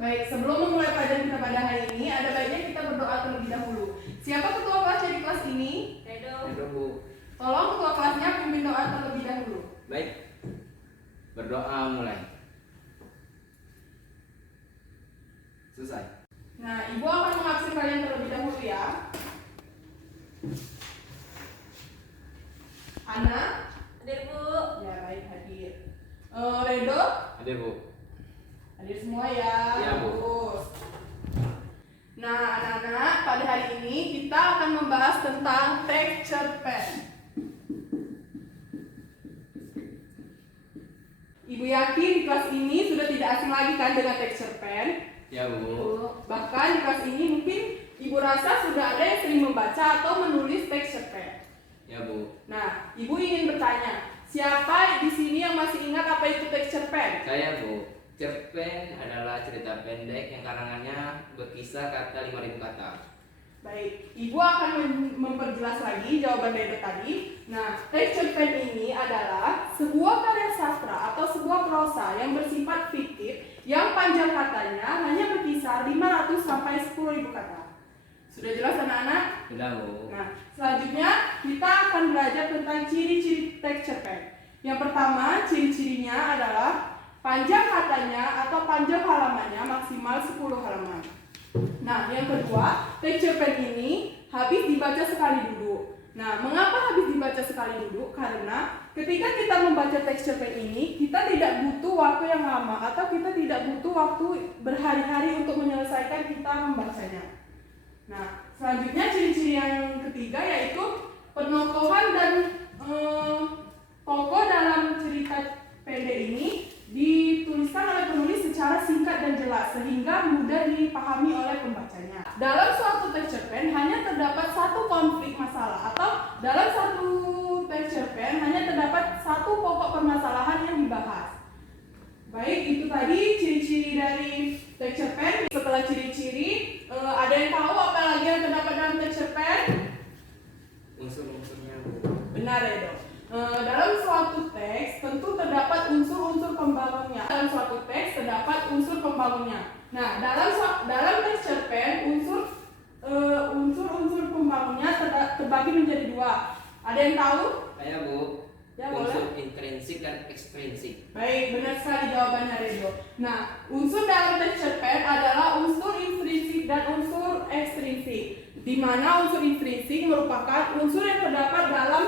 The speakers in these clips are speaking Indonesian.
Baik, sebelum memulai pelajaran kita pada hari ini, ada baiknya kita berdoa terlebih dahulu. Siapa ketua kelas di kelas ini? Redo, Bu. Tolong ketua kelasnya pimpin doa terlebih dahulu. Baik. Berdoa mulai. Selesai. Nah, Ibu akan mengabsen kalian terlebih dahulu ya. Ana? Hadir, Bu. Ya, baik, hadir. Redo? Hadir, Bu. Hadir semua ya. Iya, Bu. Bagus. Nah, anak-anak, pada hari ini kita akan membahas tentang texture pen. Ibu yakin di kelas ini sudah tidak asing lagi kan dengan texture pen? Ya, Bu. Bahkan di kelas ini mungkin Ibu rasa sudah ada yang sering membaca atau menulis texture pen. Ya, Bu. Nah, Ibu ingin bertanya, siapa di sini yang masih ingat apa itu texture pen? Saya, Bu. Cerpen adalah cerita pendek yang karangannya berkisar kata 5.000 kata. Baik, Ibu akan memperjelas lagi jawaban Redo tadi. Nah, texture pen ini adalah sebuah karya sastra atau sebuah prosa yang bersifat fiktif yang panjang katanya hanya berkisar 500 sampai 10.000 kata. Sudah jelas anak-anak? Sudah, Bu. Nah, selanjutnya kita akan belajar tentang ciri-ciri texture pen. Yang pertama, ciri-cirinya adalah panjang katanya atau panjang halamannya maksimal 10 halaman. Nah, yang kedua, texture pen ini habis dibaca sekali duduk. Nah, mengapa habis dibaca sekali duduk? Karena ketika kita membaca texture pen ini, kita tidak butuh waktu yang lama atau kita tidak butuh waktu berhari-hari untuk menyelesaikan kita membacanya. Nah, selanjutnya ciri-ciri yang ketiga yaitu penokohan dan tokoh dalam cerita pendek ini dituliskan oleh penulis secara singkat dan jelas sehingga mudah dipahami oleh pembacanya. Dalam suatu texture pen hanya terdapat satu konflik masalah atau dalam satu texture pen hanya terdapat satu pokok permasalahan yang dibahas. Baik, itu tadi ciri-ciri dari texture pen. Setelah ciri-ciri, ada yang tahu apa lagi yang terdapat dalam texture pen? Unsur-unsurnya, Bu. Benar ya dok. Dalam suatu teks tentu terdapat unsur-unsur pembangunnya. Dalam suatu teks terdapat unsur pembangunnya. Nah, dalam texture pen unsur-unsur pembangunnya terbagi menjadi dua. Ada yang tahu? Saya, Bu. Ya, Unsur boleh. intrinsik dan ekstrinsik. Baik, benar sekali jawabannya Redo. Nah, unsur dalam texture pen adalah unsur intrinsik dan unsur ekstrinsik. Di mana unsur intrinsik merupakan unsur yang terdapat dalam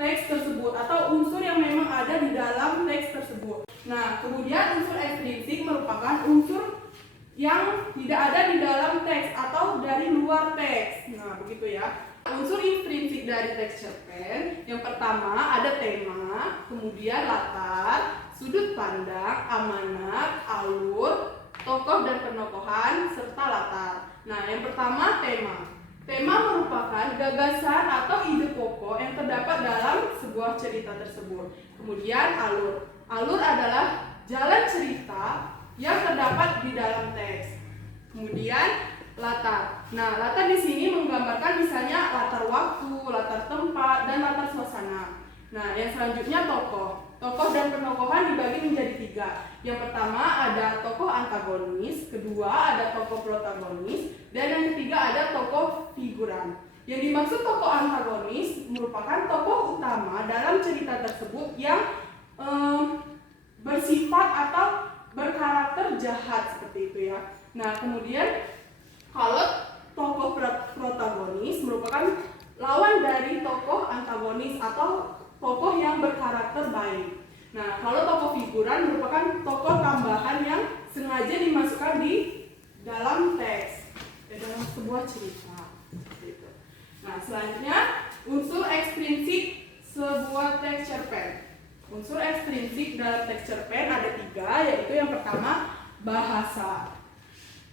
teks tersebut atau unsur yang memang ada di dalam teks tersebut. Nah, kemudian unsur ekstrinsik merupakan unsur yang tidak ada di dalam teks atau dari luar teks. Nah, begitu ya. Unsur intrinsik dari texture pen yang pertama ada tema, kemudian latar, sudut pandang, amanat, alur, tokoh dan penokohan, serta latar. Nah, yang pertama tema. Tema merupakan gagasan atau ide pokok yang terdapat dalam sebuah cerita tersebut. Kemudian alur. Alur adalah jalan cerita yang terdapat di dalam teks. Kemudian latar. Nah, latar di sini menggambarkan misalnya latar waktu, latar tempat, dan latar suasana. Nah, yang selanjutnya tokoh. Tokoh dan penokohan dibagi menjadi tiga. Yang pertama ada tokoh antagonis, kedua ada tokoh protagonis, dan yang ketiga ada tokoh figuran. Yang dimaksud tokoh antagonis merupakan tokoh utama dalam cerita tersebut yang bersifat atau berkarakter jahat seperti itu ya. Nah, kemudian kalau tokoh protagonis merupakan lawan dari tokoh antagonis atau tokoh yang berkarakter baik. Nah, kalau tokoh figuran merupakan tokoh tambahan yang sengaja dimasukkan di dalam teks, dalam sebuah cerita. Gitu. Nah, selanjutnya unsur ekstrinsik sebuah texture pen. Unsur ekstrinsik dalam texture pen ada tiga, yaitu yang pertama bahasa.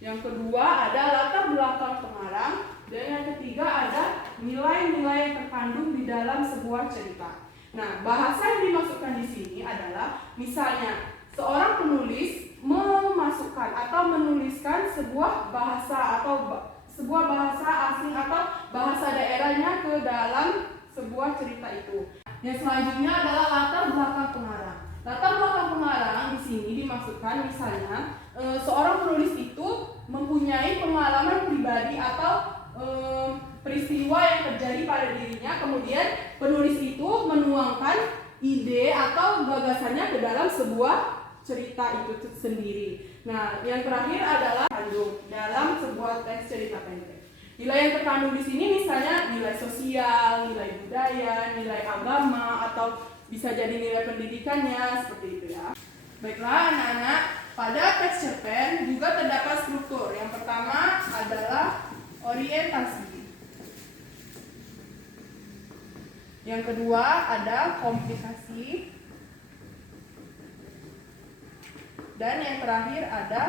Yang kedua ada latar belakang pengarang, dan yang ketiga ada nilai-nilai yang terkandung di dalam sebuah cerita. Nah, bahasa yang dimasukkan di sini adalah misalnya seorang penulis memasukkan atau menuliskan sebuah bahasa atau sebuah bahasa asing atau bahasa daerahnya ke dalam sebuah cerita itu. Yang selanjutnya adalah latar belakang pengarang. Latar belakang pengarang di sini dimasukkan misalnya seorang penulis itu mempunyai pengalaman pribadi atau peristiwa yang terjadi pada dirinya, kemudian penulis itu menuangkan ide atau gagasannya ke dalam sebuah cerita itu sendiri. Nah, yang terakhir adalah kandung dalam sebuah teks cerita pendek. Nilai yang terkandung di sini misalnya nilai sosial, nilai budaya, nilai agama, atau bisa jadi nilai pendidikannya, seperti itu ya. Baiklah anak-anak, pada teks cerpen juga terdapat struktur. Yang pertama adalah orientasi. Yang kedua ada komplikasi. Dan yang terakhir ada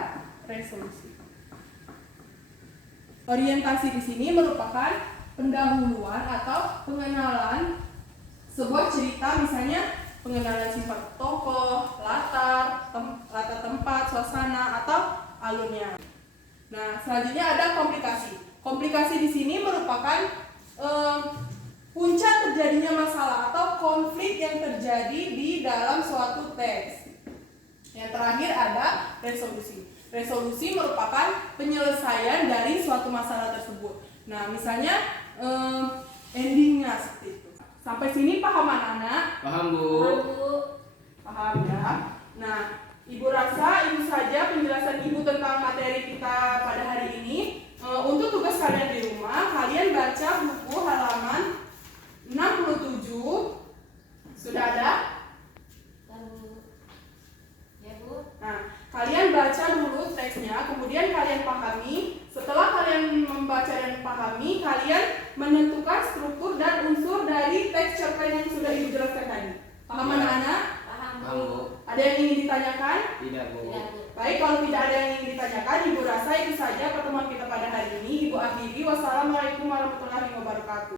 resolusi. Orientasi di sini merupakan pendahuluan atau pengenalan sebuah cerita, misalnya pengenalan sifat tokoh, latar tempat, suasana, atau alurnya. Nah, selanjutnya ada komplikasi. Komplikasi di sini merupakan puncak terjadinya masalah atau konflik yang terjadi di dalam suatu teks. Yang terakhir ada resolusi. Resolusi merupakan penyelesaian dari suatu masalah tersebut. Nah, misalnya endingnya seperti itu. Sampai sini paham anak-anak? Paham, Bu. Paham ya. Nah, Ibu rasa itu saja penjelasan Ibu tentang materi kita pada hari ini. Untuk tugas kalian di rumah, kalian baca buku halaman 67. Sudah ada? Ya, Bu. Nah, kalian baca dulu teksnya, kemudian kalian pahami. Setelah kalian membaca dan pahami, kalian menentukan struktur dan unsur dari teks cerpen yang sudah Ibu jelaskan tadi. Paham Ya. anak-anak? Paham, Paham, Bu. Bu. Ada yang ingin ditanyakan? Tidak, Bu. Tidak, Bu. Baik, kalau tidak ada yang ingin ditanyakan, Ibu rasa itu saja pertemuan kita pada hari ini. Ibu akhiri. Wassalamualaikum warahmatullahi wabarakatuh.